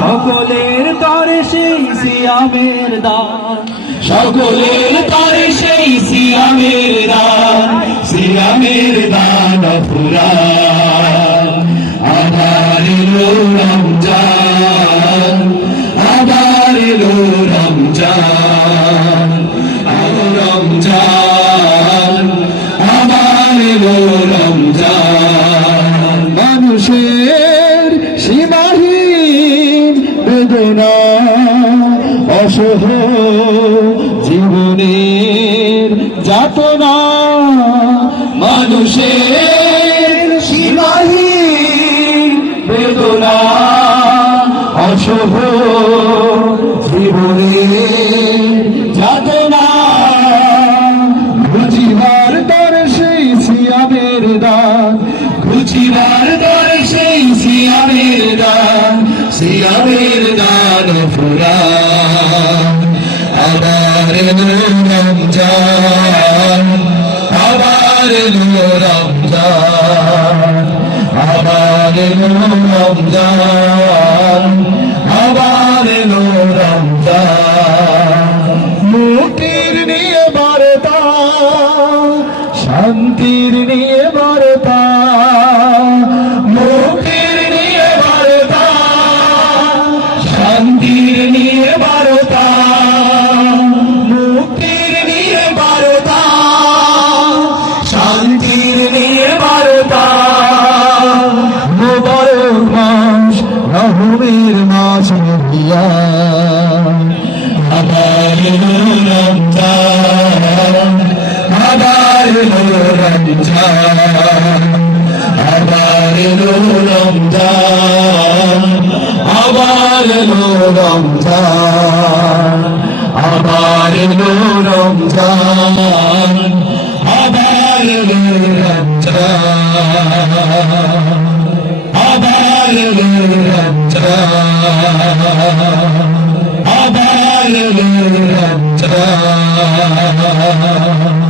সকলের তরে সেই সিয়ামের দান। সকলের তরে সেই সিয়ামের দান সিয়ামের দান ফুরান আবার এলো রমজান, আবার এলো রমজান, আলো রমজান, আবার এলো রমজান। মানুষের অসহ জীবনের যাতনা মানুষের সীমাহীন বেদনা অসহ জীবনের আবার রমজান আবার রমজান আবার রমজান আবার রমজান মুক্তির নিয়ে বারতা শান্তির নিয়ে বারতা মাস রহমের মাস মিলিয়া। আবার রমজান আবার রমজান আবার রমজান আবার রমজান আবার Thank you.